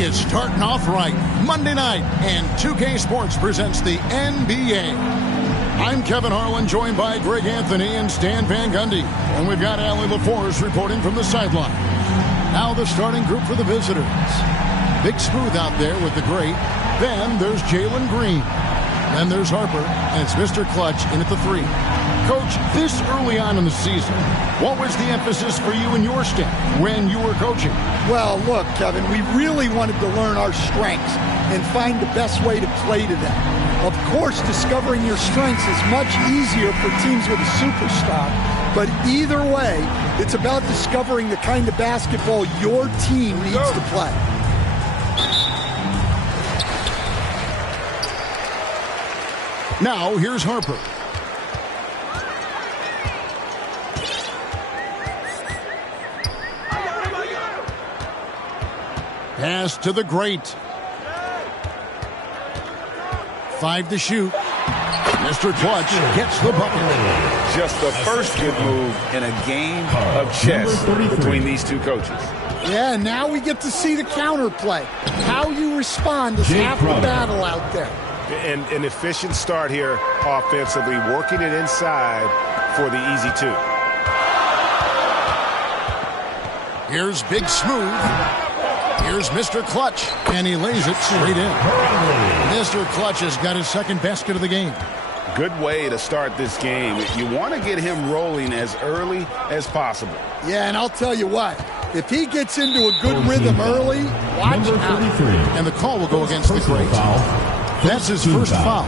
is starting off right. Monday night, and 2K Sports presents the NBA. I'm Kevin Harlan, joined by Greg Anthony and Stan Van Gundy. And we've got Allie LaForce reporting from the sideline. Now the starting group for the visitors. Big Smooth out there with the great. Then there's Jalen Green. Then there's Harper, and it's Mr. Clutch in at the 3. Coach, this early on in the season, what was the emphasis for you and your staff when you were coaching? Well, look, Kevin, we really wanted to learn our strengths and find the best way to play to them. Of course, discovering your strengths is much easier for teams with a superstar, but either way, it's about discovering the kind of basketball your team needs to play. Now, here's Harper. Pass to the great. 5 to shoot. Mr. Clutch gets the bucket. Just the first good move in a game of chess between these two coaches. Yeah, now we get to see the counterplay. How you respond is half the battle out there. And an efficient start here offensively, working it inside for the easy 2. Here's Big Smooth. Here's Mr. Clutch, and he lays it straight in. Mr. Clutch has got his second basket of the game. Good way to start this game. You want to get him rolling as early as possible. Yeah, and I'll tell you what, if he gets into a good rhythm early, watch out. And the call will go against the great. That's his first foul.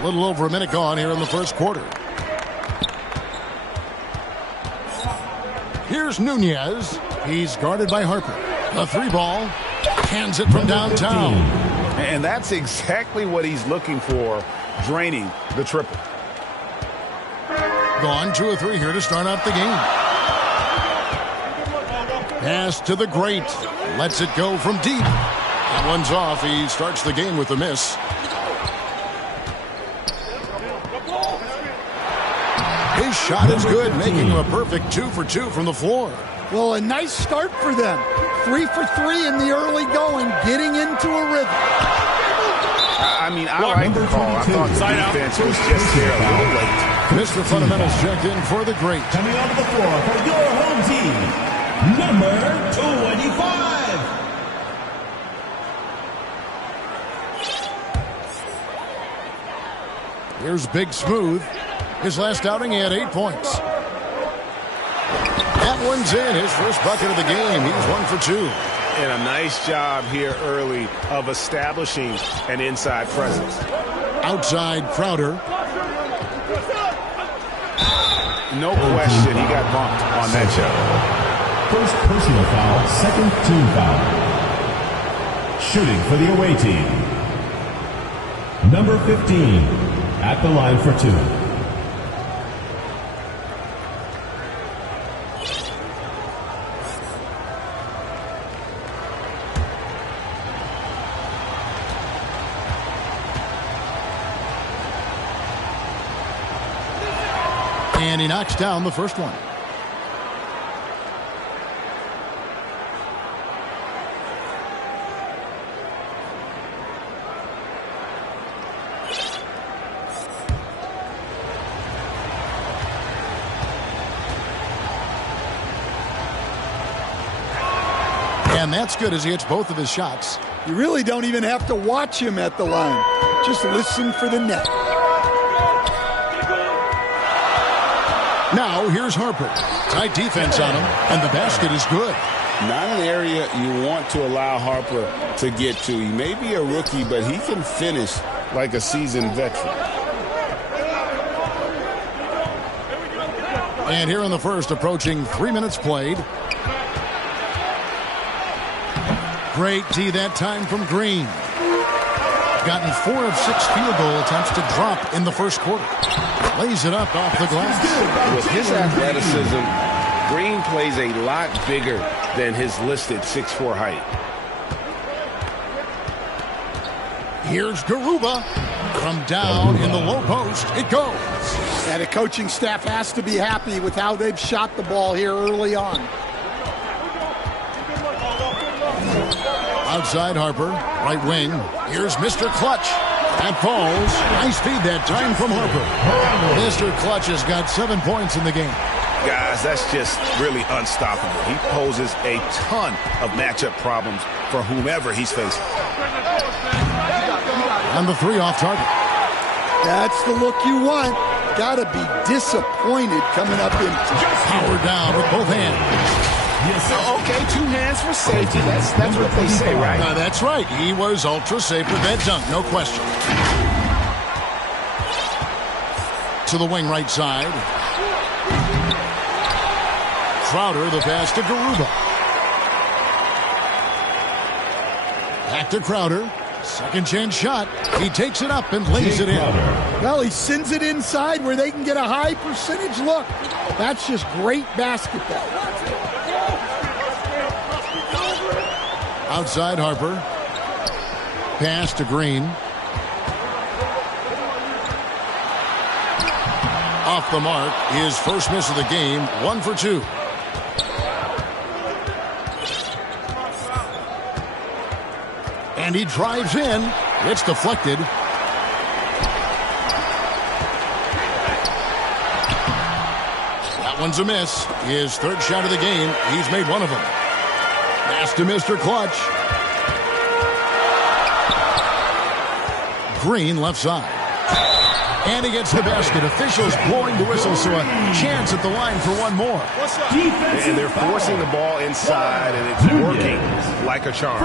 A little over a minute gone here in the first quarter. Here's Nunez. He's guarded by Harper. A 3 ball. Hands it from downtown. And that's exactly what he's looking for, draining the triple. Gone 2 or 3 here to start out the game. Pass to the great. Lets it go from deep. That one's off. He starts the game with a miss. His shot is good, making him a perfect 2 for 2 from the floor. Well, a nice start for them. 3 for 3 in the early going, getting into a rhythm. I like the call. I thought the defense was just here a little late. Mr. Fundamentals checked in for the great. Coming onto the floor for your home team, number 25. Here's Big Smooth. His last outing, he had 8 points. That one's in. His first bucket of the game. He's 1 for 2. And a nice job here early of establishing an inside presence. Outside Crowder. No question he got bumped on that shot. First personal foul, second team foul. Shooting for the away team, number 15 at the line for 2. And he knocks down the first one. And that's good as he hits both of his shots. You really don't even have to watch him at the line. Just listen for the net. Now, here's Harper. Tight defense on him, and the basket is good. Not an area you want to allow Harper to get to. He may be a rookie, but he can finish like a seasoned veteran. And here in the first, approaching 3 minutes played. Great D that time from Green. Gotten 4 of 6 field goal attempts to drop in the first quarter. Lays it up off the glass. With his athleticism, Green plays a lot bigger than his listed 6'4" height. Here's Garuba. From down in the low post, it goes. And the coaching staff has to be happy with how they've shot the ball here early on. Outside Harper, right wing. Here's Mr. Clutch. That falls. Nice feed that time from Harper. Mr. Clutch has got 7 points in the game. Guys, that's just really unstoppable. He poses a ton of matchup problems for whomever he's facing. On the 3 off target. That's the look you want. Got to be disappointed coming up in. Power down with both hands. Okay, 2 hands for safety. That's what they say, right? That's right. He was ultra safe with that dunk, no question. To the wing right side. Crowder, the pass to Garuba. Back to Crowder. Second chance shot. He takes it up and lays it in. Well, he sends it inside where they can get a high percentage look. That's just great basketball. Outside Harper. Pass to Green. Off the mark. His first miss of the game. 1 for 2. And he drives in. It's deflected. That one's a miss. His third shot of the game. He's made one of them. Pass to Mr. Clutch. Green left side. And he gets the basket. Officials blowing the whistle, so a chance at the line for one more. And they're forcing the ball inside, and it's working like a charm.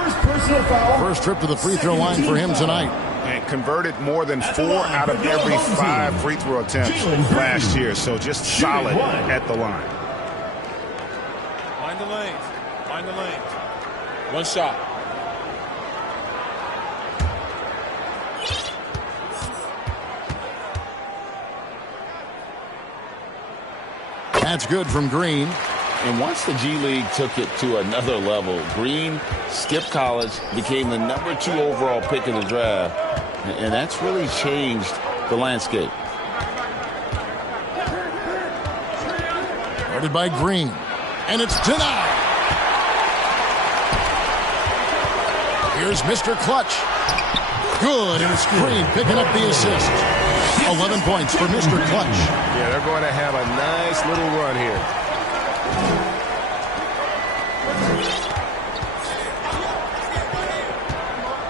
First trip to the free throw line for him tonight. And converted more than 4 out of every 5 free throw attempts last year, so just solid at the line. Find the lanes. Find the lanes. One shot. That's good from Green. And once the G League took it to another level, Green skipped college, became the number 2 overall pick in the draft, and that's really changed the landscape. Guarded by Green. And it's denied. Here's Mr. Clutch. Good, and it's Green picking up the assist. 11 points for Mr. Clutch. Yeah, they're going to have a nice little run here.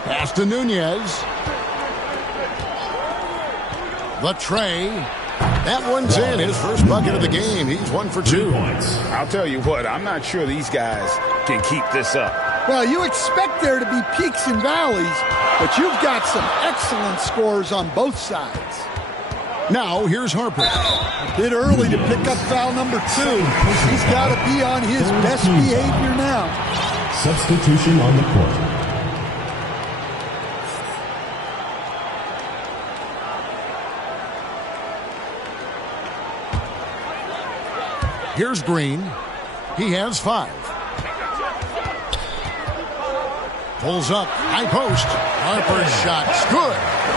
Pass to Nunez. The tray. That one's in. His first bucket of the game. He's 1 for 2. I'll tell you what, I'm not sure these guys can keep this up. Well, you expect there to be peaks and valleys, but you've got some excellent scores on both sides. Now, here's Harper. A bit early to pick up foul number 2. He's got to be on his best behavior now. Substitution on the court. Here's Green. He has 5. Pulls up. High post. Harper's shot's good.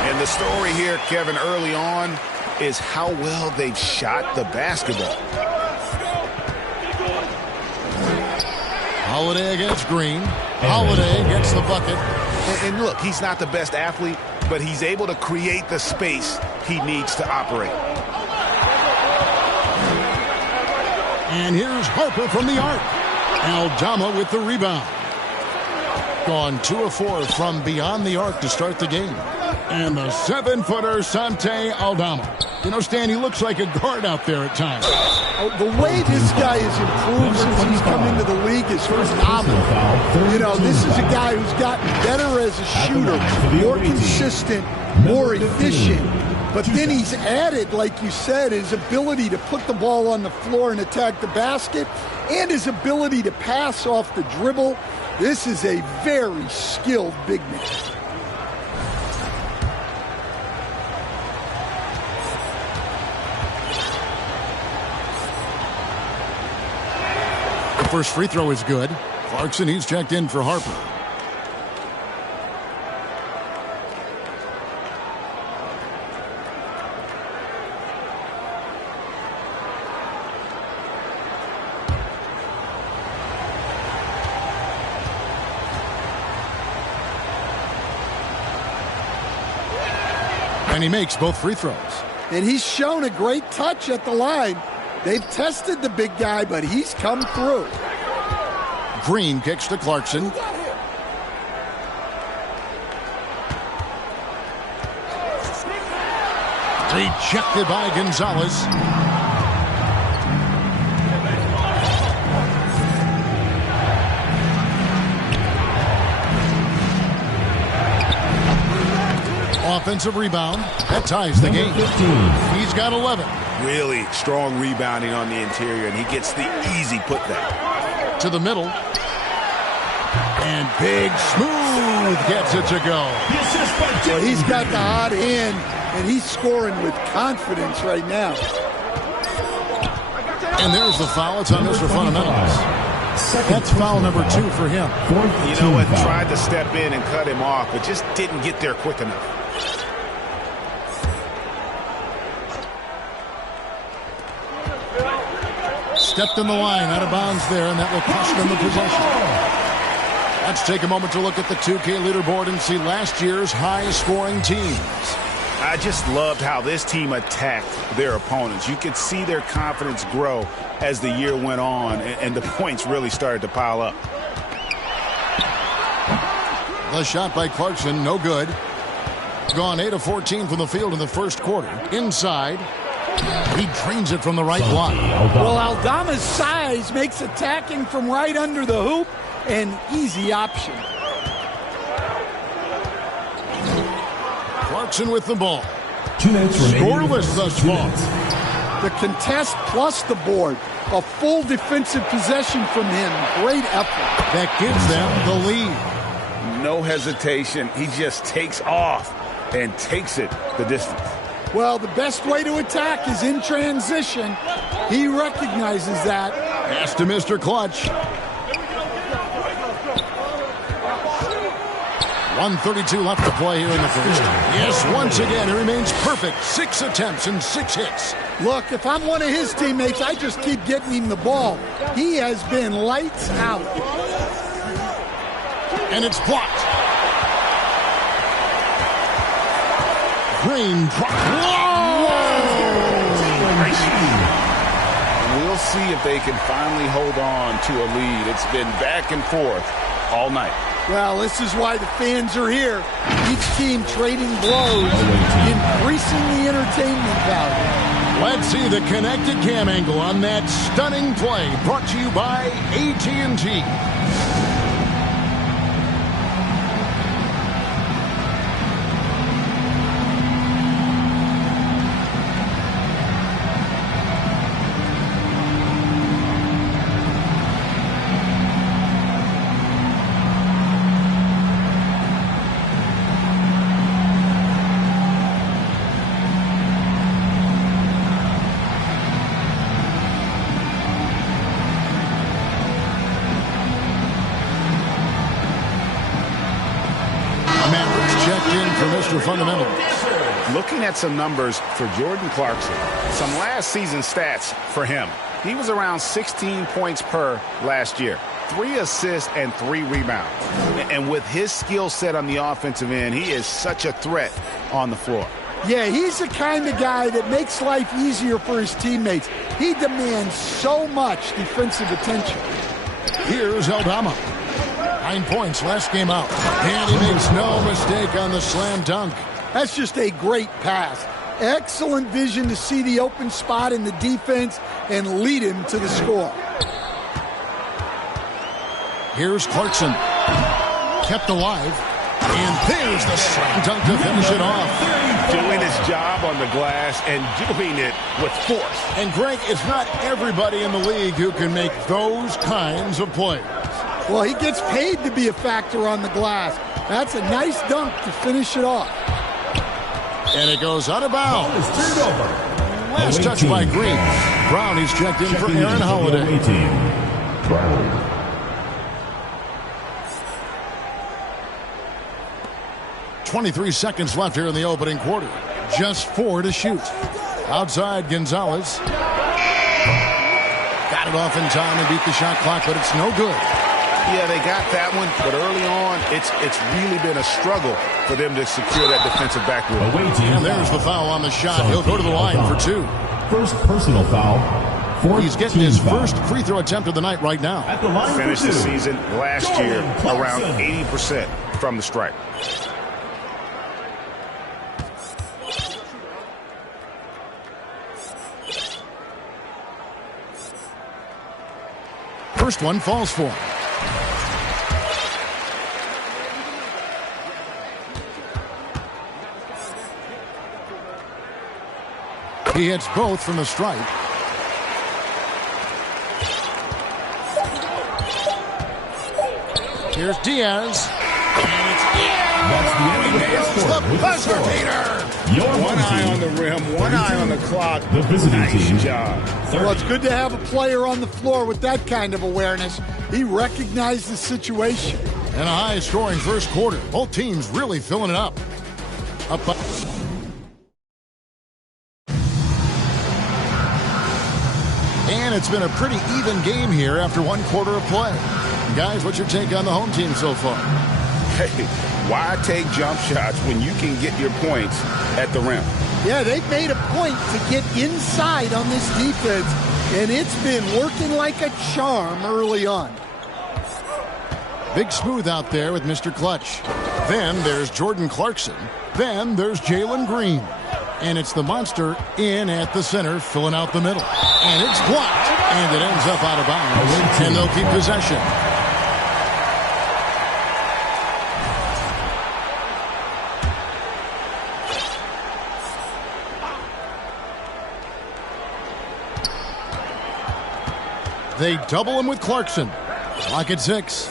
And the story here, Kevin, early on is how well they've shot the basketball. Holiday against Green. Holiday gets the bucket. And look, he's not the best athlete, but he's able to create the space he needs to operate. And here's Harper from the arc. Aldama with the rebound. Gone 2 of 4 from beyond the arc to start the game. And the 7-footer, Sante Aldama. You know, Stan, he looks like a guard out there at times. The way this guy has improved since he's come into the league is phenomenal. You know, this is a guy who's gotten better as a shooter, more consistent, more efficient. But then he's added, like you said, his ability to put the ball on the floor and attack the basket, and his ability to pass off the dribble. This is a very skilled big man. The first free throw is good. Clarkson, he's checked in for Harper. And he makes both free throws. And he's shown a great touch at the line. They've tested the big guy, but he's come through. Green kicks to Clarkson. Rejected by Gonzalez. Offensive rebound. That ties the game. 15. He's got 11. Really strong rebounding on the interior, and he gets the easy putback. To the middle. And Big Smooth gets it to go. Well, he's got the hot hand, and he's scoring with confidence right now. And there's the foul. It's on Mr. Fundamentals. That's foul number 2 for him. You know what? Tried to step in and cut him off, but just didn't get there quick enough. Stepped in the line, out of bounds there, and that will cost them the possession. Let's take a moment to look at the 2K leaderboard and see last year's high-scoring teams. I just loved how this team attacked their opponents. You could see their confidence grow as the year went on, and the points really started to pile up. The shot by Clarkson, no good. Gone 8 of 14 from the field in the first quarter. Inside, he drains it from the right block. Well, Aldama's size makes attacking from right under the hoop an easy option. Clarkson with the ball. 2 minutes remaining. Scoreless thus far. The contest plus the board. A full defensive possession from him. Great effort. That gives them the lead. No hesitation. He just takes off and takes it the distance. Well, the best way to attack is in transition. He recognizes that. Pass to Mr. Clutch. 1:32 left to play here in the first. Yes, once again, he remains perfect. 6 attempts and 6 hits. Look, if I'm one of his teammates, I just keep getting him the ball. He has been lights out. And it's blocked. Green. We'll see if they can finally hold on to a lead. It's been back and forth all night. Well, this is why the fans are here. Each team trading blows, increasing the entertainment value. Let's see the connected cam angle on that stunning play. Brought to you by AT&T. Fundamentals. Looking at some numbers for Jordan Clarkson, some last season stats for him. He was around 16 points per last year, 3 assists and 3 rebounds. And with his skill set on the offensive end, he is such a threat on the floor. Yeah, he's the kind of guy that makes life easier for his teammates. He demands so much defensive attention. Here's Aldama. 9 points last game out. And he makes no mistake on the slam dunk. That's just a great pass. Excellent vision to see the open spot in the defense and lead him to the score. Here's Clarkson. Kept alive. And there's the slam dunk to finish it off. Doing his job on the glass and doing it with force. And Greg, it's not everybody in the league who can make those kinds of plays. Well, he gets paid to be a factor on the glass. That's a nice dunk to finish it off. And it goes out of bounds. Last touch by Green. Brown, he's checked in for Aaron Holiday. 23 seconds left here in the opening quarter. Just 4 to shoot. Outside, Gonzalez. Got it off in time and beat the shot clock, but it's no good. Yeah, they got that one, but early on, it's really been a struggle for them to secure that defensive backboard. And there's the foul on the shot. He'll go to the line for two. First personal foul. He's getting his first free throw attempt of the night right now. At the line Finished for the two. season last year around 80% from the stripe. First one falls for him. He hits both from the stripe. Here's Diaz. And it's in. He nails the buzzer beater. One eye on the rim, one eye on the clock. The visiting nice team. job. Well, it's good to have a player on the floor with that kind of awareness. He recognized the situation. And a high-scoring first quarter. Both teams really filling it up. Up by... And it's been a pretty even game here after one quarter of play. Guys, what's your take on the home team so far? Hey, why take jump shots when you can get your points at the rim? Yeah, they've made a point to get inside on this defense, and it's been working like a charm early on. Big Smooth out there with Mr. Clutch. Then there's Jordan Clarkson. Then there's Jalen Green. And it's the monster in at the center, filling out the middle. And it's blocked. And it ends up out of bounds. And they'll keep possession. They double him with Clarkson. Clock at 6.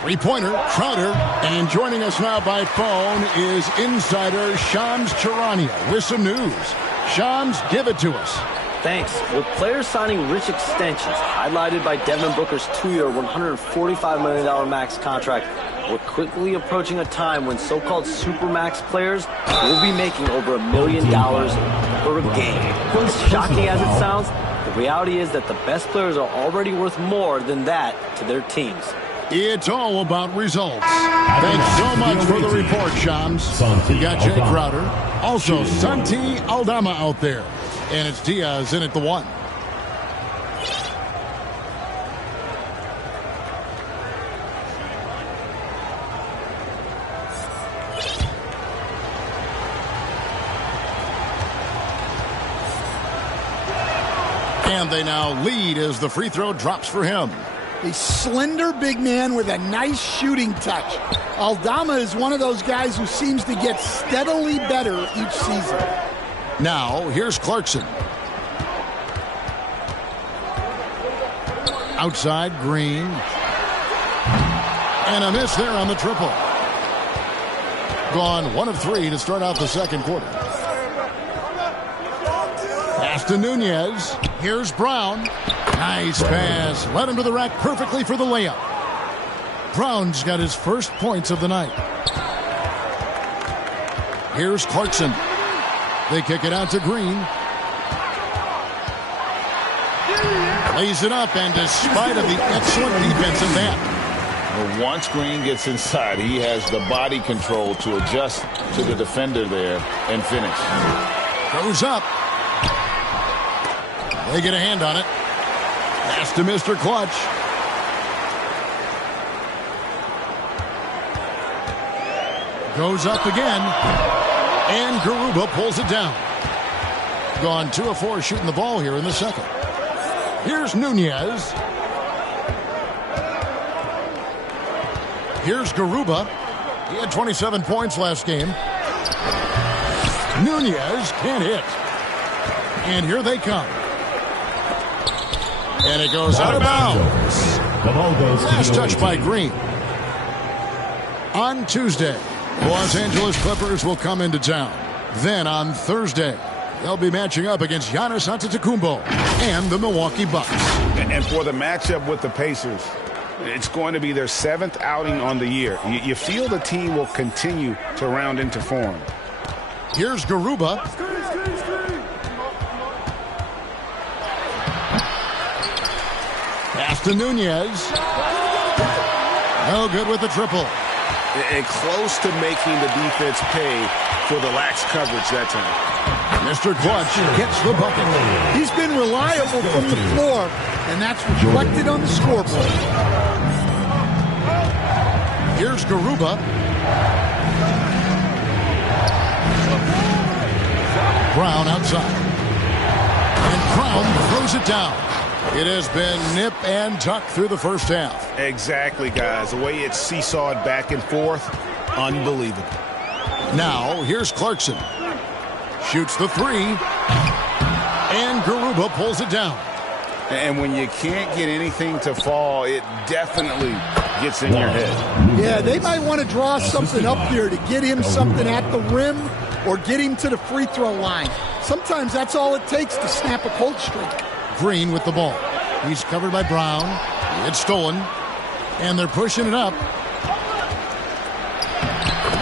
Three-pointer, Crowder. And joining us now by phone is insider Shams Charania with some news. Shams, give it to us. Thanks. With players signing rich extensions, highlighted by Devin Booker's 2-year, $145 million max contract, we're quickly approaching a time when so-called supermax players will be making over $1 million per game. As shocking as it sounds, the reality is that the best players are already worth more than that to their teams. It's all about results. Thanks so much for the report, Shams. You got Jay Crowder. Also, Santi Aldama out there. And it's Diaz in at the 1. And they now lead as the free throw drops for him. A slender big man with a nice shooting touch. Aldama is one of those guys who seems to get steadily better each season. Now, here's Clarkson. Outside, Green. And a miss there on the triple. Gone 1 of 3 to start out the second quarter. Pass to Nunez. Here's Brown. Nice pass. Led him to the rack perfectly for the layup. Brown's got his first points of the night. Here's Clarkson. They kick it out to Green. Lays it up, and despite of the excellent defensive end. Well, once Green gets inside, he has the body control to adjust to the defender there and finish. Goes up. They get a hand on it. Pass to Mr. Clutch. Goes up again. And Garuba pulls it down. Gone 2 of 4 shooting the ball here in the second. Here's Nunez. Here's Garuba. He had 27 points last game. Nunez can't hit. And here they come. And it goes out of bounds. The ball goes Last touch by Green. On Tuesday, the Los Angeles Clippers will come into town. Then on Thursday, they'll be matching up against Giannis Antetokounmpo and the Milwaukee Bucks. And for the matchup with the Pacers, it's going to be their 7th outing on the year. You feel the team will continue to round into form. Here's Garuba. Pass to Nunez. No good with the triple. And close to making the defense pay for the lax coverage that time. Mr. Clutch gets the bucket. He's been reliable from the floor, and that's reflected on the scoreboard. Here's Garuba. Brown outside. And Brown throws it down. It has been nip and tuck through the first half. Exactly, guys. The way it's seesawed back and forth, unbelievable. Now, here's Clarkson. Shoots the three. And Garuba pulls it down. And when you can't get anything to fall, it definitely gets in your head. Yeah, they might want to draw something up here to get him something at the rim or get him to the free throw line. Sometimes that's all it takes to snap a cold streak. Green with the ball. He's covered by Brown. It's stolen. And they're pushing it up.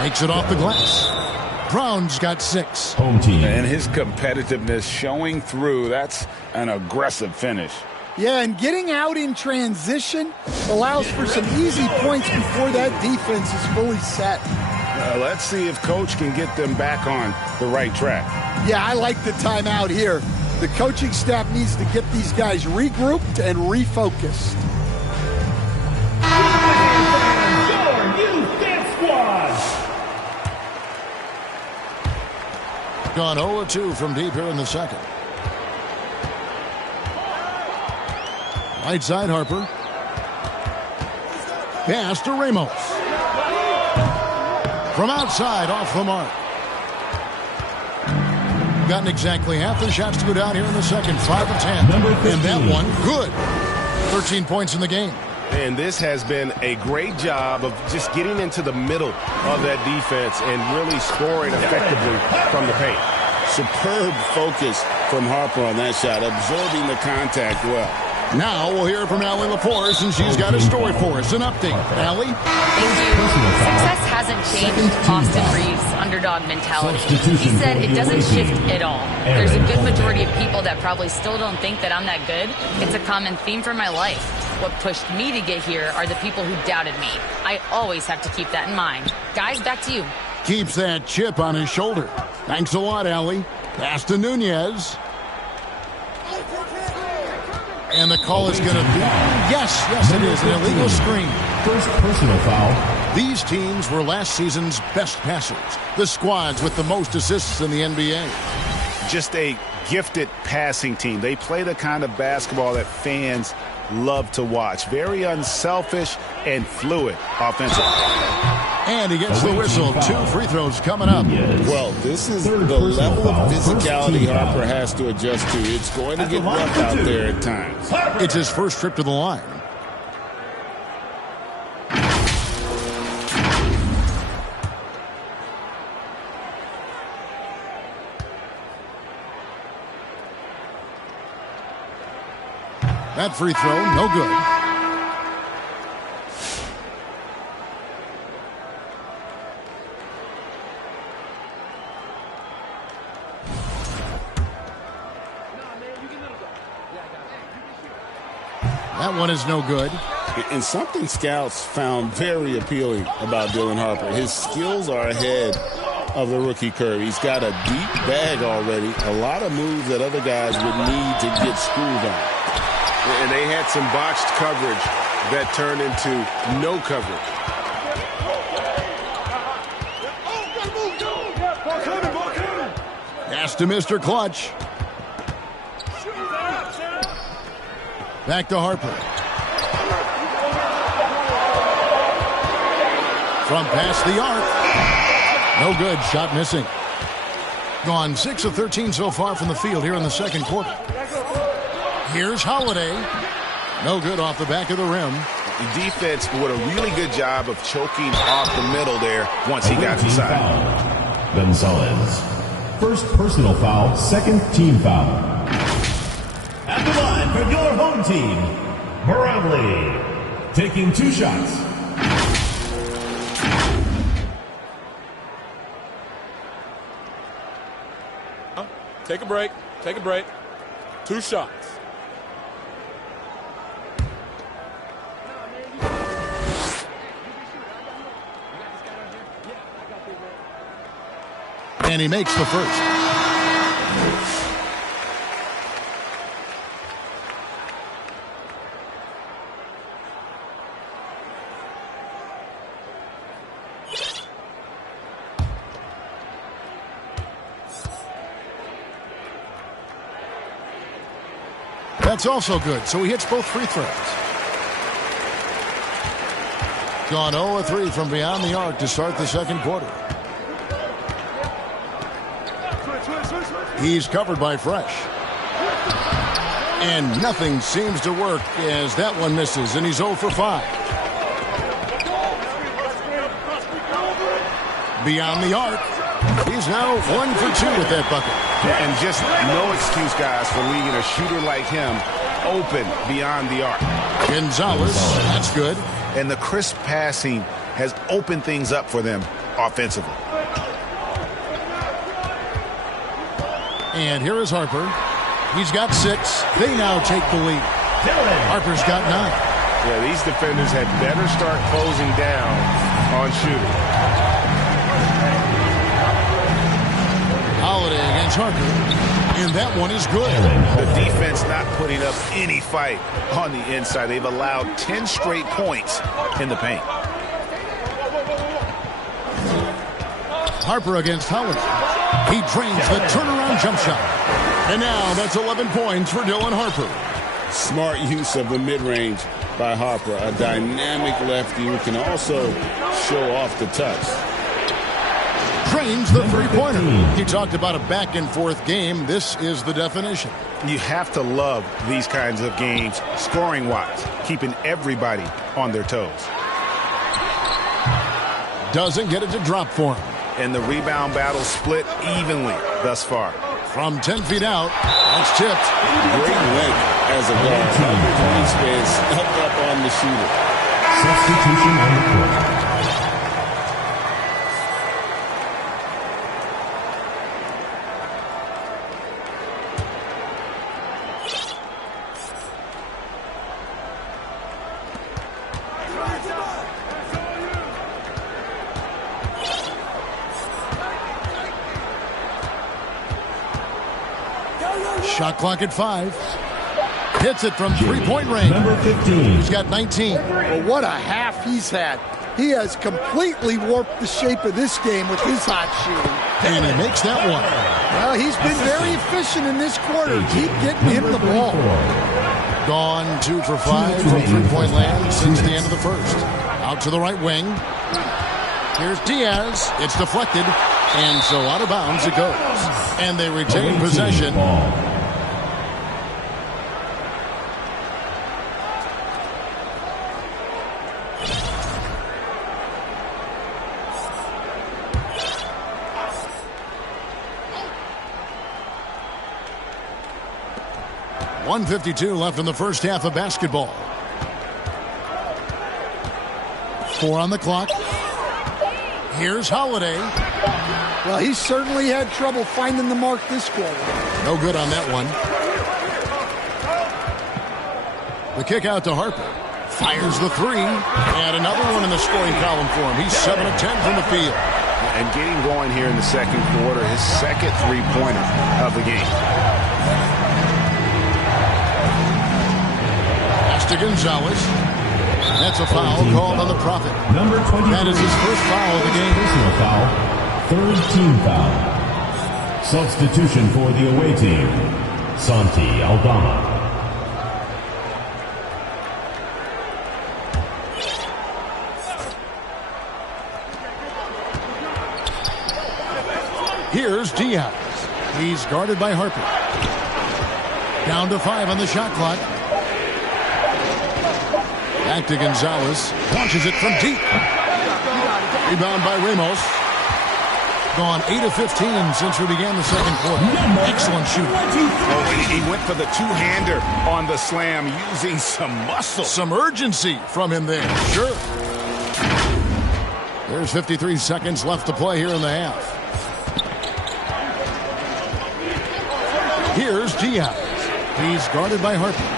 Makes it off the glass. Brown's got 6. Home team. And his competitiveness showing through. That's an aggressive finish. Yeah, and getting out in transition allows for some easy points before that defense is fully set. Let's see if Coach can get them back on the right track. Yeah, I like the timeout here. The coaching staff needs to get these guys regrouped and refocused. Your youth dance squad. Gone 0-2 from deep here in the second. Right side Harper. Pass to Ramos. From outside, off the mark. Gotten exactly half the shots to go down here in the second. 5 of 10. And that one, good. 13 points in the game. And this has been a great job of just getting into the middle of that defense and really scoring effectively from the paint. Superb focus from Harper on that shot, absorbing the contact well. Now we'll hear from Allie LaForce, and she's got a story for us. An update. Allie? Thank you. Success hasn't changed Austin Reeves' underdog mentality. He said it doesn't shift at all. There's a good majority of people that probably still don't think that I'm that good. It's a common theme for my life. What pushed me to get here are the people who doubted me. I always have to keep that in mind. Guys, back to you. Keeps that chip on his shoulder. Thanks a lot, Allie. Pass to Nunez. And the call is going to be, yes, it is, an illegal screen. First personal foul. These teams were last season's best passers. The squads with the most assists in the NBA. Just a gifted passing team. They play the kind of basketball that fans love to watch. Very unselfish and fluid offensively. And he gets the whistle. 2 free throws coming up. Well, this is the level of physicality Harper has to adjust to. It's going to get rough out there at times. It's his first trip to the line. That free throw, no good. That one is no good. And something scouts found very appealing about Dylan Harper. His skills are ahead of the rookie curve. He's got a deep bag already. A lot of moves that other guys would need to get screwed on. And they had some botched coverage that turned into no coverage. Pass to Mr. Clutch. Back to Harper. From past the arc. No good. Shot missing. Gone 6 of 13 so far from the field here in the second quarter. Here's Holiday. No good off the back of the rim. The defense did a really good job of choking off the middle there once he got inside. Gonzalez. First personal foul, second team foul. At the line for your home team, Brownlee. Taking 2 shots. Take a break. 2 shots. And he makes the first. That's also good, so he hits both free throws. Gone 0-3 from beyond the arc to start the second quarter. He's covered by Fresh. And nothing seems to work as that one misses, and he's 0 for 5. Beyond the arc. He's now 1 for 2 with that bucket. And just no excuse, guys, for leaving a shooter like him open beyond the arc. Gonzalez, that's good. And the crisp passing has opened things up for them offensively. And here is Harper. He's got 6. They now take the lead. Harper's got 9. Yeah, these defenders had better start closing down on shooting. Holiday against Harper. And that one is good. The defense not putting up any fight on the inside. They've allowed 10 straight points in the paint. Harper against Holiday. He drains the turnaround jump shot. And now that's 11 points for Dylan Harper. Smart use of the mid-range by Harper. A dynamic lefty who can also show off the touch. Drains the three-pointer. He talked about a back-and-forth game. This is the definition. You have to love these kinds of games, scoring-wise, keeping everybody on their toes. Doesn't get it to drop for him. And the rebound battle split evenly thus far. From 10 feet out, that's tipped. Great length as a guard. Wingspan stuck up on the shooter. Substitution on the court. Shot clock at 5. Hits it from three-point range. Number 15. He's got 19. Well, what a half he's had. He has completely warped the shape of this game with his hot shooting. And he makes that one. Well, he's been very efficient in this quarter. Keep getting him the ball. Gone 2 for 5 from three-point land since the end of the first. Out to the right wing. Here's Diaz. It's deflected. And so out of bounds it goes. And they retain possession. .152 left in the first half of basketball. 4 on the clock. Here's Holiday. Well, he certainly had trouble finding the mark this quarter. No good on that one. The kick out to Harper. Fires the 3. And another one in the scoring column for him. He's 7 of 10 from the field. And getting going here in the second quarter, his second three-pointer of the game. To Gonzalez. That's a foul called on the Prophet. Number 23. That is his first foul of the game. Personal foul. Third team foul. Substitution for the away team. Santi Aldama. Here's Diaz. He's guarded by Harper. Down to 5 on the shot clock. Back to Gonzalez. Launches it from deep. Rebound by Ramos. Gone 8 of 15 since we began the second quarter. Excellent shooting. Oh, he went for the two-hander on the slam, using some muscle. Some urgency from him there. Sure. There's 53 seconds left to play here in the half. Here's Gilas. He's guarded by Harper.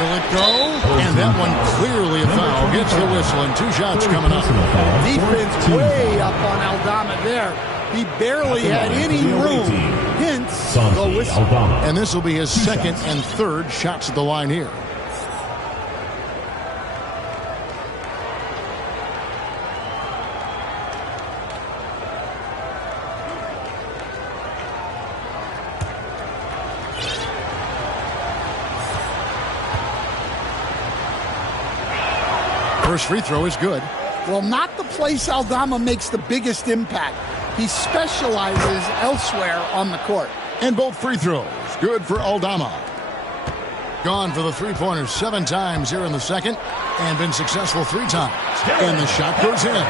Will it go? And that one clearly a foul. Gets the whistle and 2 shots coming up. Defense way up on Aldama there. He barely had any room. Hence, the whistle. And this will be his second and third shots at the line here. First free throw is good. Well, not the place Aldama makes the biggest impact. He specializes elsewhere on the court. And both free throws good for Aldama. Gone for the three-pointers 7 times here in the second and been successful 3 times. And the shot goes in.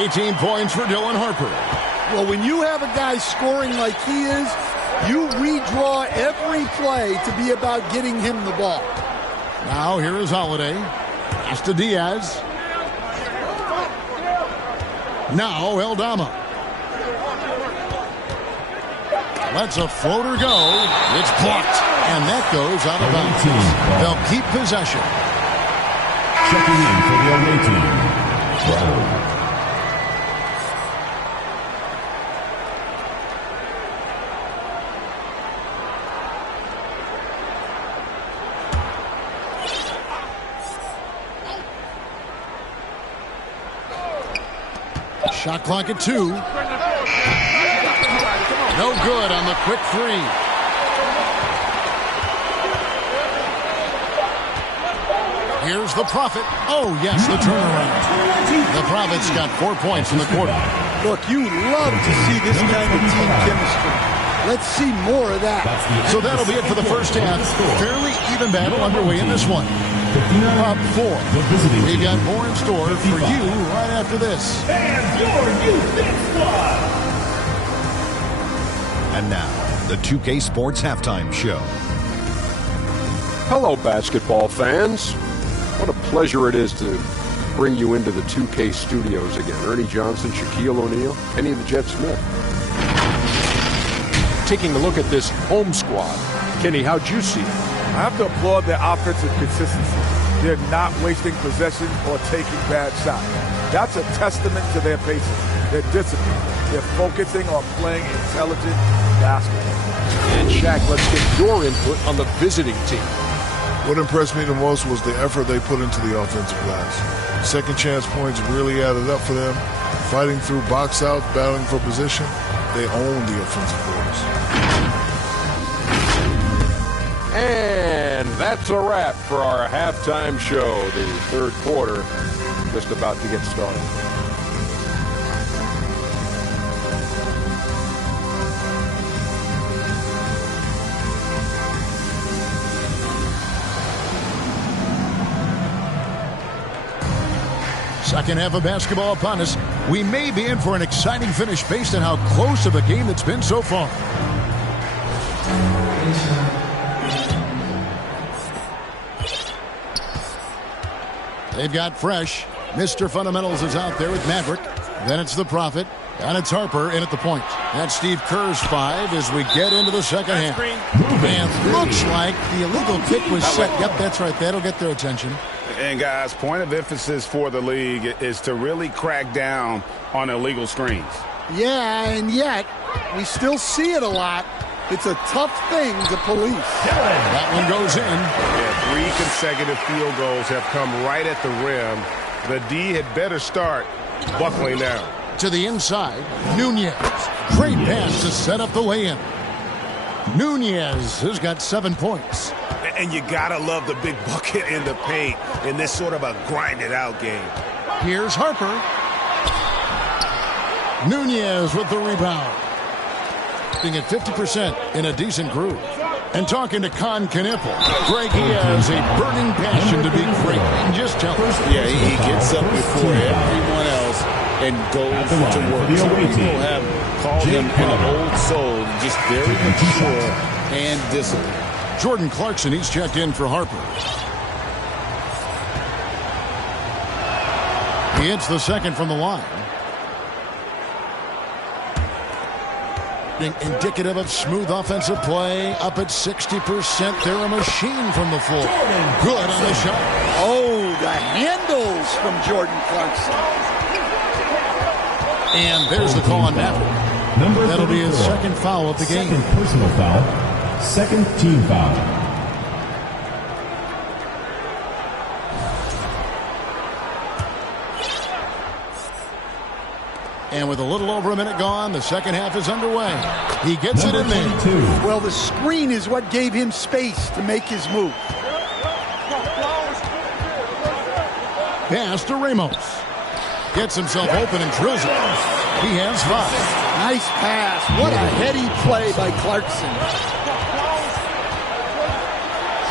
18 points for Dylan Harper. Well, when you have a guy scoring like he is, you redraw every play to be about getting him the ball. Now here is Holiday. Pass to Diaz. Now Aldama. Lets a floater go. It's blocked. And that goes out of bounds. They'll keep possession. Checking in for the away team. Shot clock at 2. No good on the quick 3. Here's the Prophet. Oh, yes, the turnaround. The Prophet's got 4 points in the quarter. Look, you love to see this kind of team chemistry. Let's see more of that. So that'll be it for the first half. Fairly even battle underway in this one. Up 4. We've got more in store for you right after this. And your U6 squad. And now, the 2K Sports Halftime Show. Hello, basketball fans. What a pleasure it is to bring you into the 2K studios again. Ernie Johnson, Shaquille O'Neal, Kenny the Jet Smith. Taking a look at this home squad. Kenny, how'd you see it? I have to applaud their offensive consistency. They're not wasting possession or taking bad shots. That's a testament to their patience, their discipline. They're focusing on playing intelligent basketball. And Shaq, let's get your input on the visiting team. What impressed me the most was the effort they put into the offensive glass. Second chance points really added up for them. Fighting through box out, battling for position, they own the offensive boards. And that's a wrap for our halftime show. The third quarter just about to get started. Second half of basketball upon us. We may be in for an exciting finish based on how close of a game it's been so far. They've got Fresh. Mr. Fundamentals is out there with Maverick. Then it's the Prophet. And it's Harper in at the point. That's Steve Kerr's 5 as we get into the second half. And looks like the illegal kick was set. Yep, that's right. That'll get their attention. And, guys, point of emphasis for the league is to really crack down on illegal screens. Yeah, and yet we still see it a lot. It's a tough thing to police. That one goes in. Yeah, 3 consecutive field goals have come right at the rim. The D had better start buckling down. To the inside, Nunez. Great pass to set up the lay-in. Nunez has got 7 points. And you gotta love the big bucket in the paint in this sort of a grind-it-out game. Here's Harper. Nunez with the rebound. Being at 50% in a decent groove. And talking to Con Knippel. Greg, he has a burning passion to be great. And just tell us. Yeah, he gets up before everyone else and goes to work. So people have called him an old soul, just very mature and disciplined. Jordan Clarkson, he's checked in for Harper. He hits the second from the line. Indicative of smooth offensive play. Up at 60%. They're a machine from the floor. Good on the shot. Oh, the handles from Jordan Clarkson. And there's the call on Maverick. That'll be his second foul of the game. Second personal foul. Second team foul. And with a little over a minute gone, the second half is underway. He gets it in there. Well, the screen is what gave him space to make his move. Pass to Ramos. Gets himself open and drills it. He has 5. Nice pass. What a heady play by Clarkson.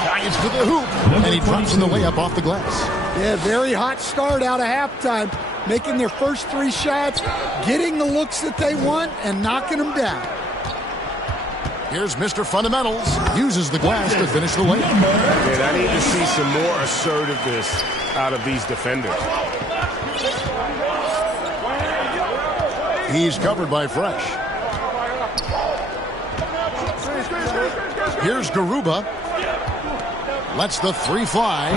Giants to the hoop. And he drops in the layup off the glass. Yeah, very hot start out of halftime. Making their first 3 shots, getting the looks that they want, and knocking them down. Here's Mr. Fundamentals. Uses the glass to finish the layup. And I need to see some more assertiveness out of these defenders. He's covered by Fresh. Here's Garuba. Lets the 3 fly.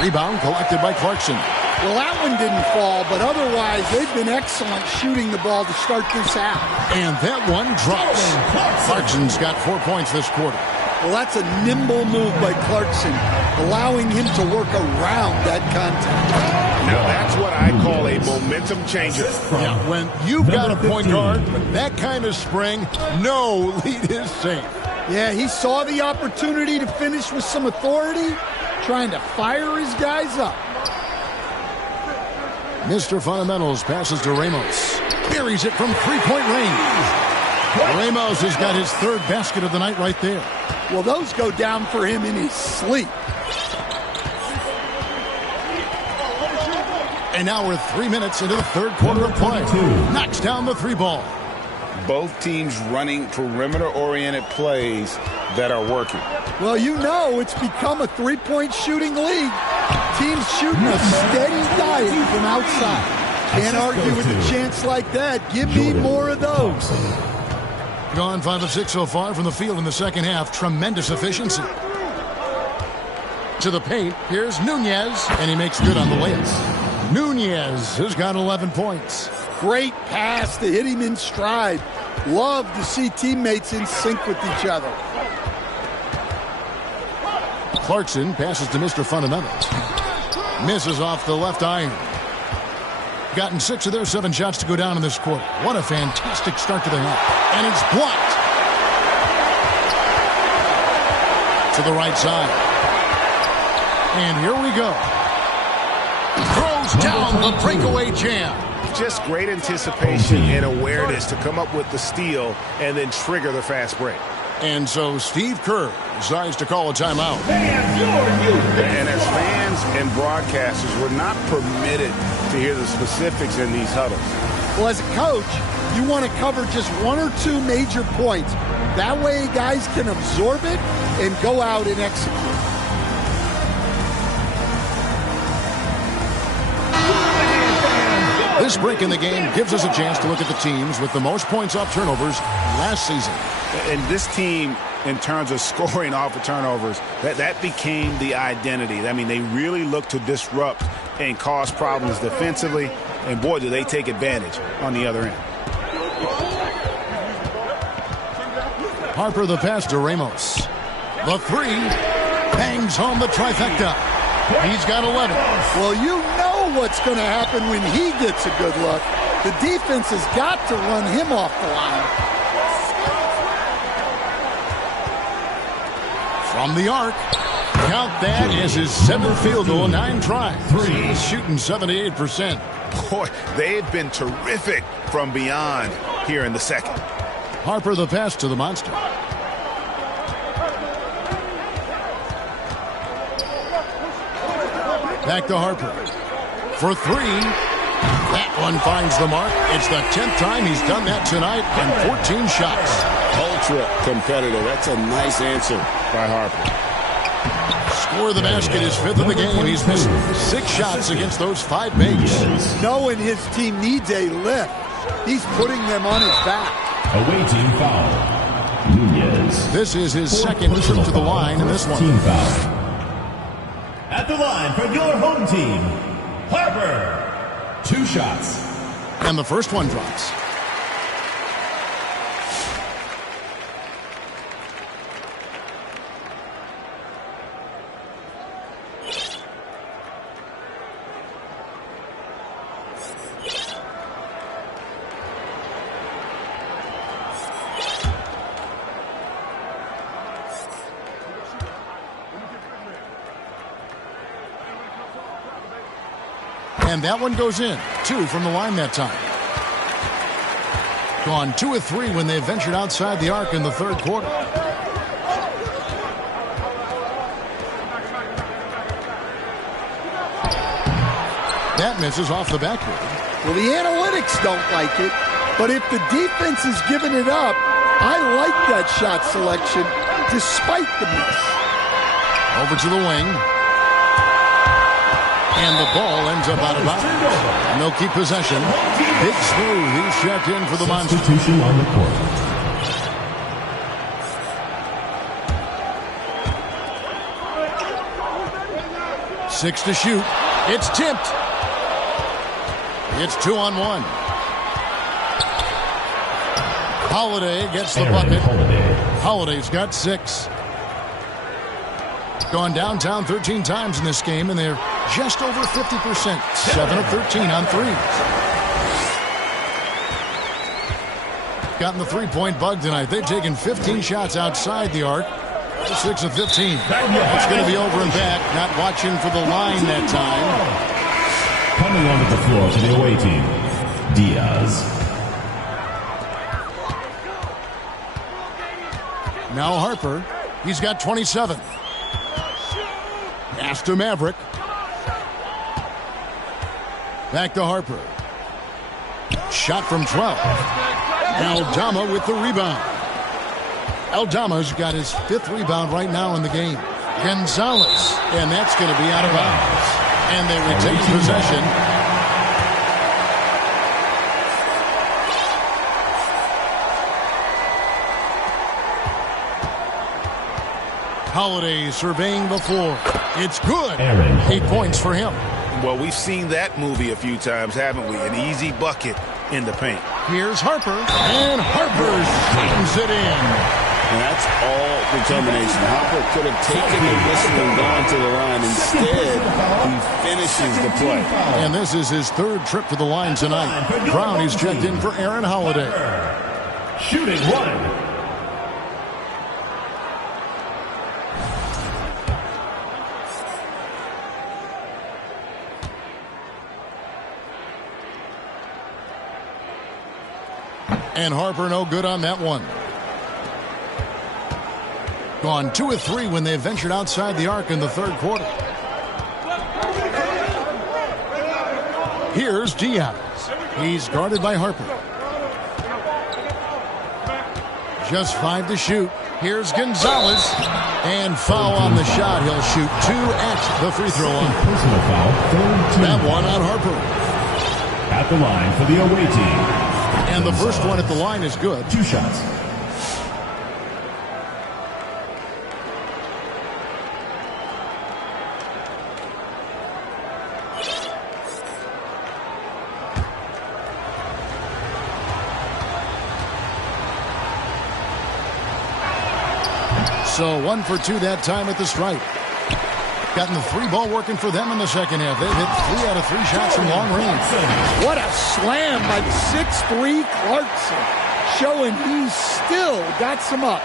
Rebound collected by Clarkson. Well, that one didn't fall, but otherwise they've been excellent shooting the ball to start this half. And that one drops. Clarkson's got 4 points this quarter. Well, that's a nimble move by Clarkson, allowing him to work around that contact. Now that's what I call a momentum changer. Yeah, when you've got a point guard with that kind of spring, no lead is safe. Yeah, he saw the opportunity to finish with some authority, trying to fire his guys up. Mr. Fundamentals passes to Ramos. Buries it from 3-point range. Ramos has got his 3rd basket of the night right there. Well, those go down for him in his sleep. And now we're 3 minutes into the 3rd quarter of play. Knocks down the 3 ball. Both teams running perimeter-oriented plays that are working. Well, you know it's become a 3-point shooting league. Teams shooting a steady diet from outside. Can't argue with a chance like that. Give me more of those. Gone 5 of 6 so far from the field in the second half. Tremendous efficiency. To the paint, here's Nunez, and he makes good on the layup. Nunez has got 11 points. Great pass to hit him in stride. Love to see teammates in sync with each other. Clarkson passes to Mr. Fundamentals. Misses off the left iron. Gotten 6 of their 7 shots to go down in this quarter. What a fantastic start to the half. And it's blocked. To the right side. And here we go. Throws down the breakaway jam. Just great anticipation and awareness to come up with the steal and then trigger the fast break. And so Steve Kerr decides to call a timeout. And as fans and broadcasters, we're not permitted to hear the specifics in these huddles. Well, as a coach, you want to cover just 1 or 2 major points. That way guys can absorb it and go out and execute. This break in the game gives us a chance to look at the teams with the most points off turnovers last season. And this team, in terms of scoring off of turnovers, that became the identity. I mean, they really look to disrupt and cause problems defensively, and boy, do they take advantage on the other end. Harper the pass to Ramos. The 3 bangs home the trifecta. He's got 11. Well, you know what's going to happen when he gets a good look. The defense has got to run him off the line. From the arc. Count that as his 7th field goal, 9 tries. He's shooting 78%. Boy, they've been terrific from beyond here in the second. Harper the pass to the monster. Back to Harper. For 3. That one finds the mark. It's the 10th time he's done that tonight and 14 shots. Ultra competitive. That's a nice answer by Harper. Score of the basket is 5th of the game. He's missed 6 shots against those 5 bigs. Knowing his team needs a lift, he's putting them on his back. Awaiting foul. Nunez. This is his 2nd trip to the line in this one. Team foul. At the line for your home team, Harper. 2 shots. And the first one drops. And that one goes in. 2 from the line that time. Gone 2 of 3 when they ventured outside the arc in the third quarter. That misses off the backboard. Well, the analytics don't like it, but if the defense is giving it up, I like that shot selection despite the miss. Over to the wing. And the ball ends up out of bounds. And they'll keep possession. Big Smooth, he's checked in for the Monsters. Substitution on the court. Six to shoot. It's tipped. It's 2-on-1. Holiday gets the bucket. Holiday's got 6. Gone downtown 13 times in this game, and they're just over 50%. 7 of 13 on threes. Gotten the three-point bug tonight. They've taken 15 shots outside the arc. 6 of 15. It's going to be over and back. Not watching for the line that time. Coming onto the floor for the away team, Diaz. Now Harper. He's got 27. Pass to Maverick. Back to Harper. Shot from 12. Aldama with the rebound. Aldama's got his 5th rebound right now in the game. Gonzalez. And that's going to be out of bounds. And they retain possession. Holiday surveying the floor. It's good. 8 points for him. Well, we've seen that movie a few times, haven't we? An easy bucket in the paint. Here's Harper. And Harper slams it in. And that's all determination. Harper could have taken the whistle and gone to the line. Instead, he finishes the play. And this is his 3rd trip to the line tonight. Brown is checked in for Aaron Holiday. Shooting 1. And Harper no good on that one. Gone 2 of 3 when they ventured outside the arc in the third quarter. Here's Diaz. He's guarded by Harper. Just 5 to shoot. Here's Gonzalez. And foul on the shot. He'll shoot 2 at the free throw line. Personal foul, 3rd team. That one on Harper. At the line for the away team. And the first one at the line is good. 2 shots. So 1 for 2 that time at the stripe. Gotten the 3 ball working for them in the second half. They've hit 3 out of 3 shots from long range. What a slam by 6'3" Clarkson, showing he's still got some up.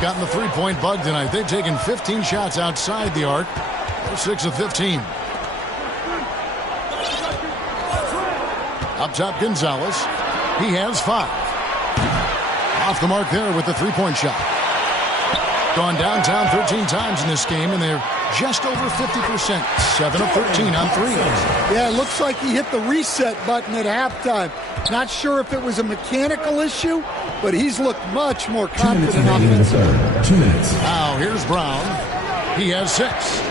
Gotten the 3-point bug tonight. They've taken 15 shots outside the arc. They're 6 of 15. Up top, Gonzalez. He has 5. Off the mark there with the 3-point shot. Gone downtown 13 times in this game, and they're just over 50%. 7 of 13 on threes. Yeah, it looks like he hit the reset button at halftime. Not sure if it was a mechanical issue, but he's looked much more confident offensively. 2 minutes. Now here's Brown. He has 6.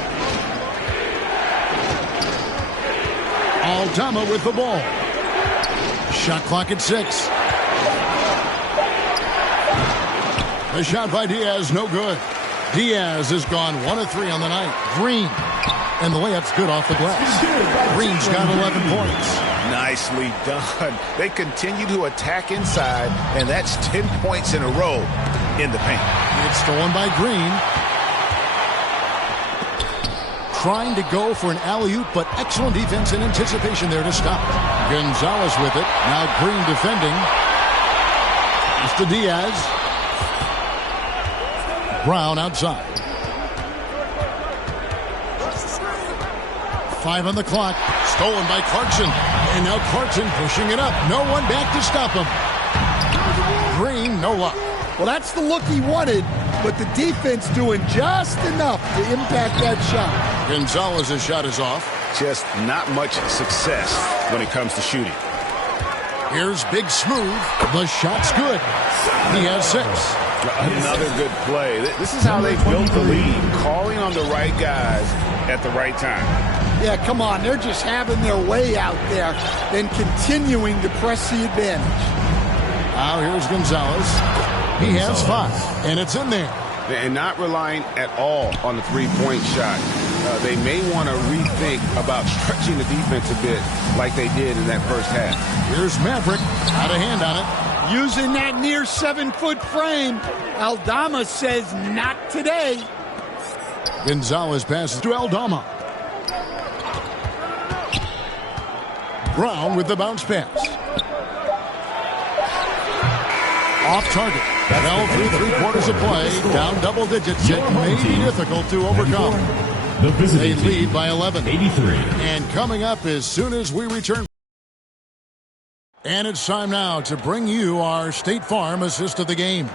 Aldama with the ball. Shot clock at 6. The shot by Diaz, no good. Diaz has gone 1 of 3 on the night. Green. And the layup's good off the glass. Green's got 11 points. Nicely done. They continue to attack inside, and that's 10 points in a row in the paint. It's stolen by Green. Trying to go for an alley-oop, but excellent defense and anticipation there to stop. Gonzalez with it. Now Green defending. It's to Diaz. Brown outside. 5 on the clock. Stolen by Clarkson. And now Clarkson pushing it up. No one back to stop him. Green, no luck. Well, that's the look he wanted, but the defense doing just enough to impact that shot. Gonzalez's shot is off. Just not much success when it comes to shooting. Here's Big Smooth. The shot's good. He has 6. Another good play. This is how they built the lead, calling on the right guys at the right time. Yeah, come on. They're just having their way out there, then continuing to press the advantage. Now here's Gonzalez. He has 5, and it's in there. And not relying at all on the three-point shot. They may want to rethink about stretching the defense a bit like they did in that first half. Here's Maverick. Got a hand on it. Using that near 7-foot frame. Aldama says not today. Gonzalez passes to Aldama. Brown with the bounce pass. Off target. Well, through 3/4 of play, down double digits. It may be difficult to overcome. They lead by 11. 83. And coming up as soon as we return. And it's time now to bring you our State Farm assist of the game.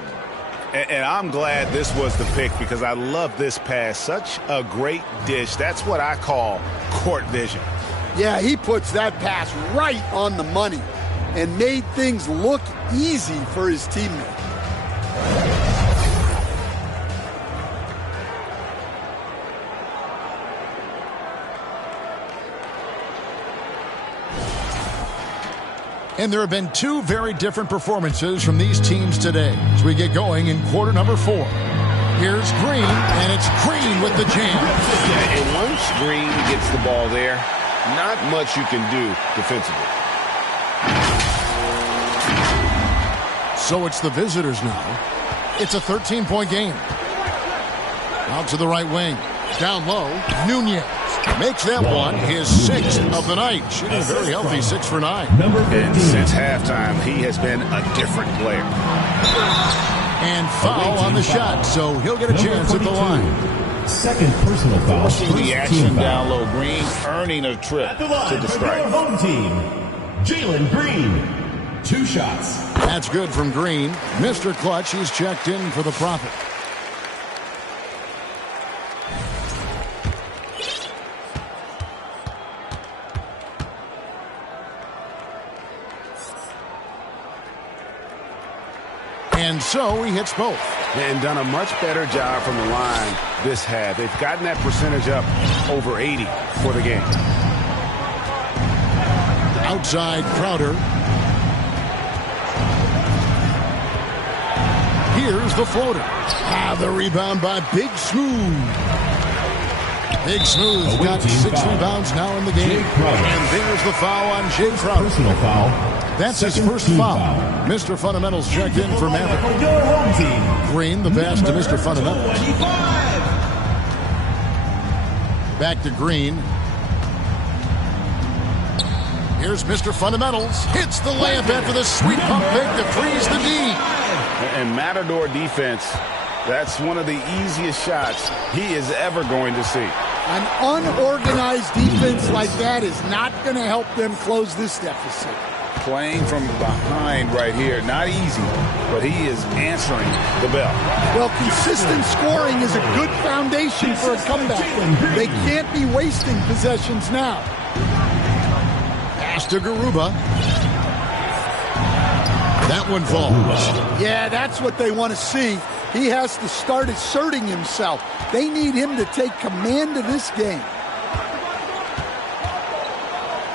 And I'm glad this was the pick because I love this pass. Such a great dish. That's what I call court vision. Yeah, he puts that pass right on the money and made things look easy for his teammate. And there have been 2 very different performances from these teams today as we get going in quarter number 4. Here's Green, and it's Green with the jam. And once Green gets the ball there, not much you can do defensively. So it's the visitors now. It's a 13-point game. Out to the right wing. Down low, Nunez makes that one his 6th of the night. Shooting a very healthy 6 for 9. And since halftime, he has been a different player. And foul on the shot, so he'll get a chance at the line. Second personal foul. Forcing the action down low. Green earning a trip to the strike. Your home team, Jalen Green. 2 shots. That's good from Green. Mr. Clutch, he's checked in for the profit. And so he hits both. And done a much better job from the line this half. They've gotten that percentage up over 80 for the game. Outside Crowder. Here's the floater. The rebound by Big Smooth. Big Smooth's got 6 rebounds now in the game. And there's the foul on Jay Crowder. Personal foul. That's his first foul. Mr. Fundamentals checked in for Maverick. Green, the pass to Mr. Fundamentals. Back to Green. Here's Mr. Fundamentals. Hits the layup after the sweet pump fake to freeze the D. And Matador defense, that's one of the easiest shots he is ever going to see. An unorganized defense like that is not going to help them close this deficit. Playing from behind right here, not easy, but he is answering the bell. Well, consistent scoring is a good foundation for a comeback. They can't be wasting possessions now. Pass to Garuba. That one falls. Yeah, that's what they want to see. He has to start asserting himself. They need him to take command of this game.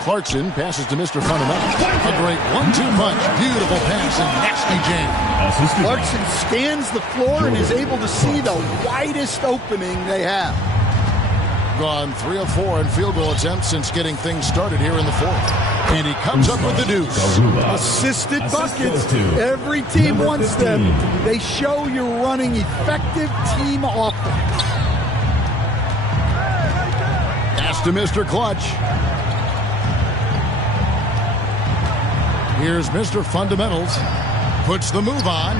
Clarkson passes to Mr. Fundamental. A great 1-2 punch. Beautiful pass and nasty jam. Clarkson scans the floor and is able to see the widest opening they have. Gone 3 of 4 in field goal attempts since getting things started here in the fourth. And he comes up with the deuce. Assisted buckets. Every team wants them. They show you're running effective team offense. Pass to Mr. Clutch. Here's Mr. Fundamentals. Puts the move on.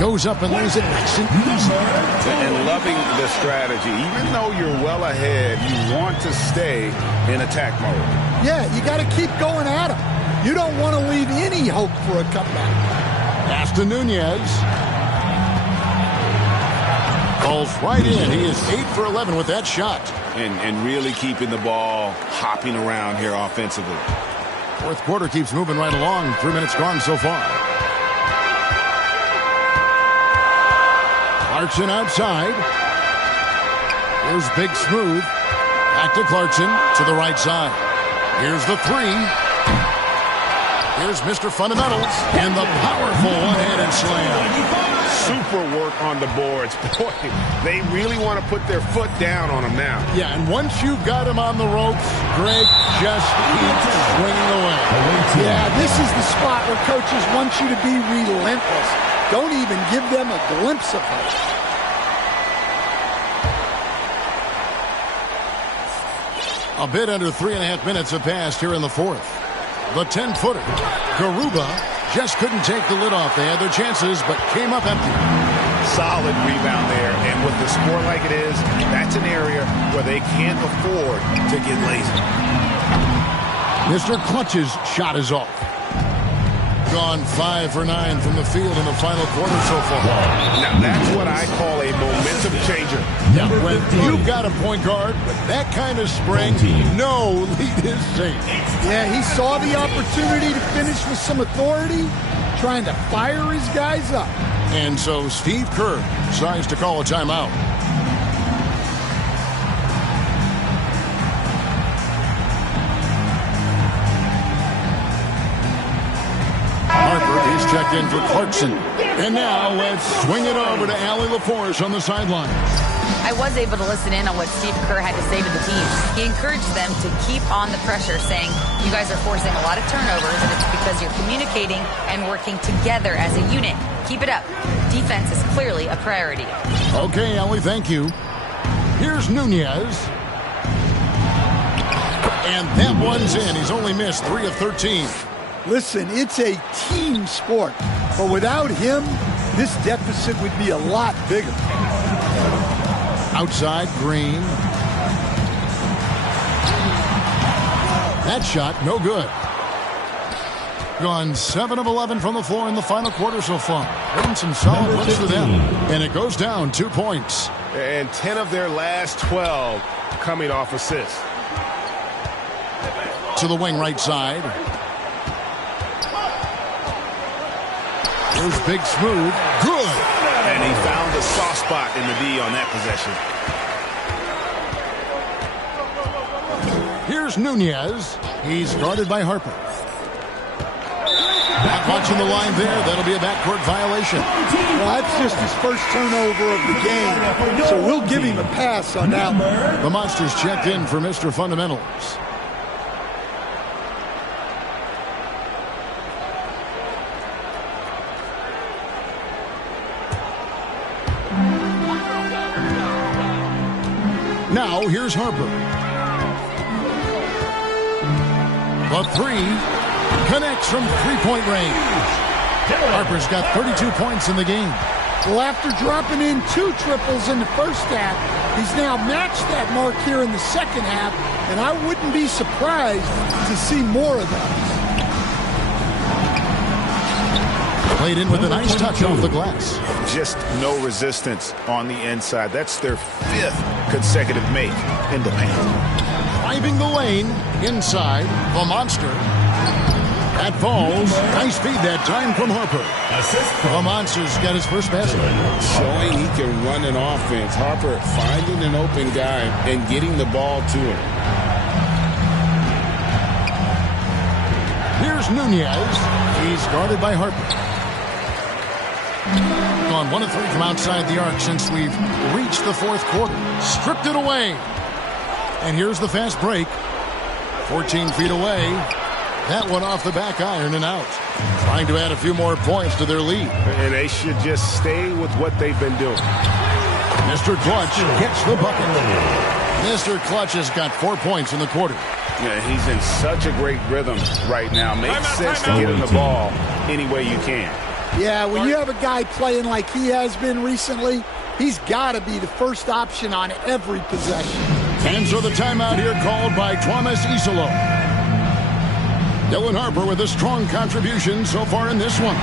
Goes up and lays it nice and easy. And loving the strategy. Even though you're well ahead, you want to stay in attack mode. Yeah, you got to keep going at him. You don't want to leave any hope for a comeback. Pass to Nunez. Falls right in. He is 8 for 11 with that shot. And really keeping the ball hopping around here offensively. Fourth quarter keeps moving right along. 3 minutes gone so far. Clarkson outside. Here's Big Smooth. Back to Clarkson to the right side. Here's the three. Here's Mr. Fundamentals. And the powerful one-handed slam. Super work on the boards. Boy, they really want to put their foot down on him now. Yeah, and once you've got him on the ropes, Greg just keeps swinging away. Yeah, this is the spot where coaches want you to be relentless. Don't even give them a glimpse of hope. A bit under 3.5 minutes have passed here in the fourth. The 10-footer, Garuba, just couldn't take the lid off. They had their chances, but came up empty. Solid rebound there, and with the score like it is, that's an area where they can't afford to get lazy. Mr. Clutch's shot is off. Gone 5 for 9 from the field in the final quarter so far. Now that's what I call a momentum changer. Yeah, when you've got a point guard with that kind of spring, no lead is safe. Yeah, he saw the opportunity to finish with some authority, trying to fire his guys up. And so Steve Kerr decides to call a timeout. Harper is checked in for Clarkson. And now let's swing it over to Allie LaForce on the sidelines. I was able to listen in on what Steve Kerr had to say to the team. He encouraged them to keep on the pressure, saying, you guys are forcing a lot of turnovers, and it's because you're communicating and working together as a unit. Keep it up. Defense is clearly a priority. Okay, Allie, thank you. Here's Nunez. And that one's in. He's only missed 3 of 13. Listen, it's a team sport, but without him, this deficit would be a lot bigger. Outside, Green. That shot, no good. Gone 7 of 11 from the floor in the final quarter so far. Getting some solid looks for them. And it goes down 2 points. And 10 of their last 12 coming off assists. To the wing right side. Here's Big Smooth. Good. And he found the soft spot in the D on that possession. Here's Nunez. He's guarded by Harper. Not watching the line there. That'll be a backcourt violation. Well, that's just his first turnover of the game, so we'll give him a pass on that one. The Monsters checked in for Mr. Fundamentals. Now, here's Harper. The three connects from three-point range. Harper's got 32 points in the game. Well, after dropping in 2 triples in the first half, he's now matched that mark here in the second half, and I wouldn't be surprised to see more of that. Played in with a nice touch off the glass. Just no resistance on the inside. That's their 5th consecutive make in the paint. Driving the lane inside, the Monster. That falls. Nice feed that time from Harper. The Monster's got his first basket. Showing he can run an offense. Harper finding an open guy and getting the ball to him. Here's Nunez. He's guarded by Harper. Gone 1 of 3 from outside the arc since we've reached the fourth quarter. Stripped it away. And here's the fast break. 14 feet away. That one off the back iron and out. Trying to add a few more points to their lead. And they should just stay with what they've been doing. Mr. Clutch gets the bucket. Mr. Clutch has got 4 points in the quarter. Yeah, he's in such a great rhythm right now. Makes sense to get him the ball any way you can. Yeah, when you have a guy playing like he has been recently, he's got to be the first option on every possession. And so the timeout here called by Thomas Isolo. Dylan Harper with a strong contribution so far in this one.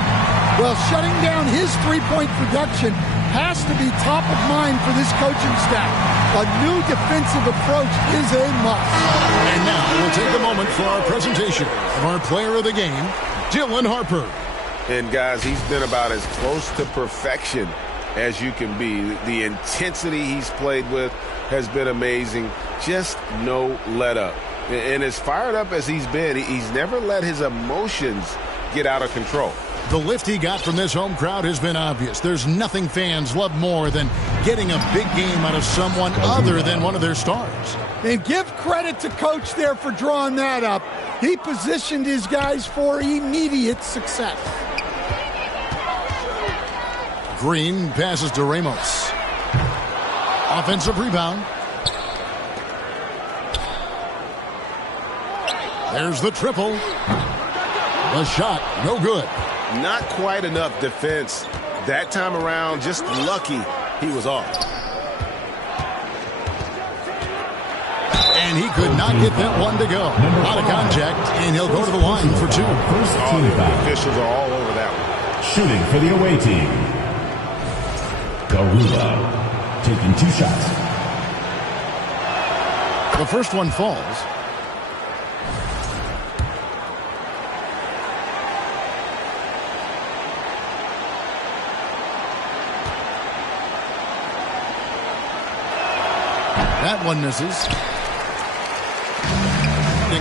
Well, shutting down his three-point production has to be top of mind for this coaching staff. A new defensive approach is a must. And now we'll take a moment for our presentation of our player of the game, Dylan Harper. And guys, he's been about as close to perfection as you can be. The intensity he's played with has been amazing. Just no let up. And as fired up as he's been, he's never let his emotions get out of control. The lift he got from this home crowd has been obvious. There's nothing fans love more than getting a big game out of someone other than one of their stars. And give credit to Coach there for drawing that up. He positioned his guys for immediate success. Green passes to Ramos. Offensive rebound. There's the triple. The shot, no good. Not quite enough defense that time around. Just lucky he was off. And he could not get that one to go. Out of contact, and he'll go to the line for 2. The officials are all over that one. Shooting for the away team. Garuba taking 2 shots. The first one falls. That one misses.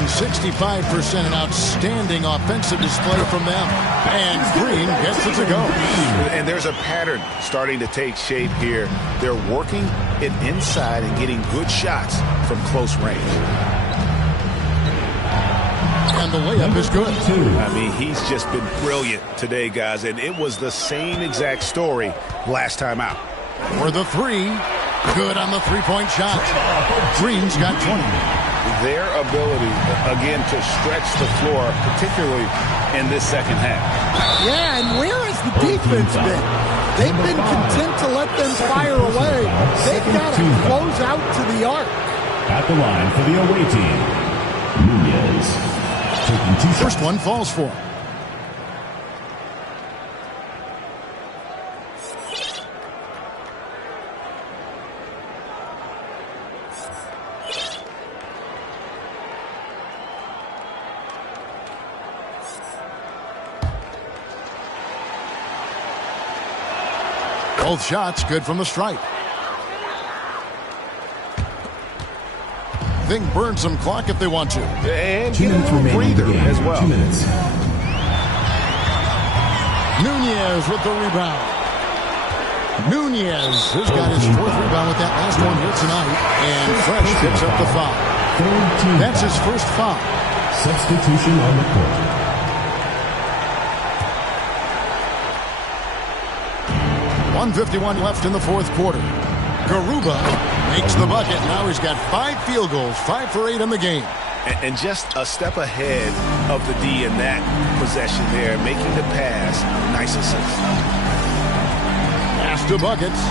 65%, an outstanding offensive display from them. And Green gets it to go. And there's a pattern starting to take shape here. They're working it inside and getting good shots from close range. And the layup is good. I mean, he's just been brilliant today, guys. And it was the same exact story last time out. For the 3. Good on the three-point shot. Green's got 20. Their ability, again, to stretch the floor, particularly in this second half. Yeah, and where has the defense been? They've been content to let them fire away. They've got to close out to the arc. At the line for the away team, Nunez taking 2 shots. First one falls for him. Both shots good from the stripe. Think burn some clock if they want to. And get a little breather as well. 2 minutes. Nunez with the rebound. Nunez has got his 4th rebound with that last one here tonight. And Fresh picks up the foul. That's his first foul. Substitution on the court. 1:51 left in the fourth quarter. Garuba makes the bucket. Now he's got 5 field goals, 5 for 8 in the game. And just a step ahead of the D in that possession there, making the pass. Nice assist. Pass to buckets.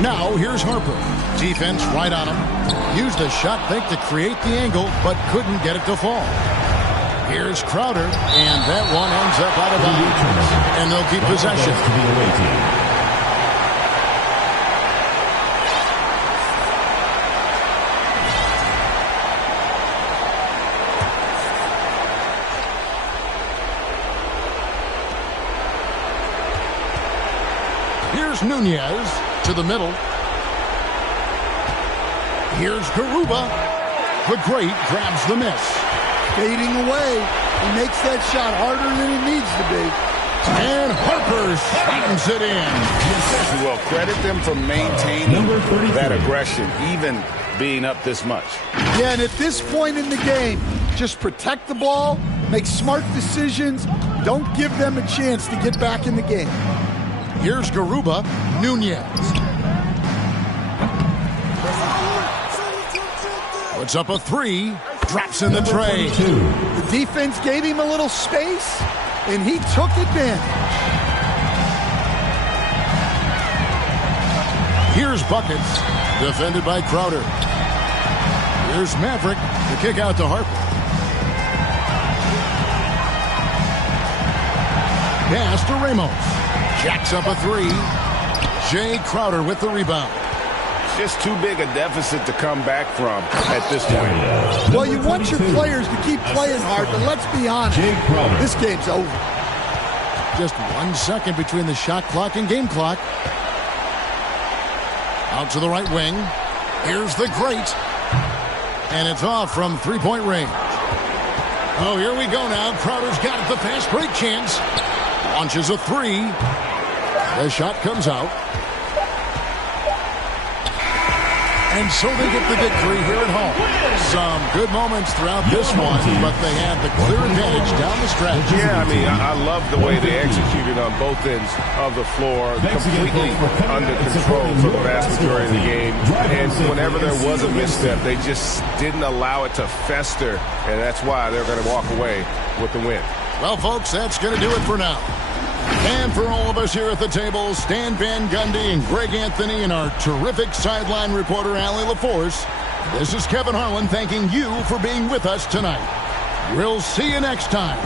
Now here's Harper. Defense right on him. Used a shot fake to create the angle, but couldn't get it to fall. Here's Crowder, and that one ends up out of bounds. And they'll keep possession. To the away team. Here's Nunez to the middle. Here's Garuba. The great grabs the miss. Fading away. He makes that shot harder than it needs to be. And Harper slams it in. Well, credit them for maintaining that aggression, even being up this much. Yeah, and at this point in the game, just protect the ball, make smart decisions, don't give them a chance to get back in the game. Here's Garuba Nunez. Puts up a three, drops in the tray. The defense gave him a little space, and he took advantage. Here's Buckets, defended by Crowder. Here's Maverick, the kick out to Harper. Pass to Ramos. Jacks up a three. Jay Crowder with the rebound. Just too big a deficit to come back from at this point. Well, you want your players to keep playing hard, but let's be honest, this game's over. Just 1 second between the shot clock and game clock. Out to the right wing. Here's the great. And it's off from three-point range. Oh, here we go now. Crowder's got it, the fast break chance. Launches a three. The shot comes out. And so they get the victory here at home. Some good moments throughout this one, but they had the clear advantage down the stretch. Yeah, I mean, I love the way they executed on both ends of the floor, completely under control for the vast majority of the game. And whenever there was a misstep, they just didn't allow it to fester, and that's why they're going to walk away with the win. Well, folks, that's going to do it for now. And for all of us here at the table, Stan Van Gundy and Greg Anthony and our terrific sideline reporter, Allie LaForce, this is Kevin Harlan thanking you for being with us tonight. We'll see you next time.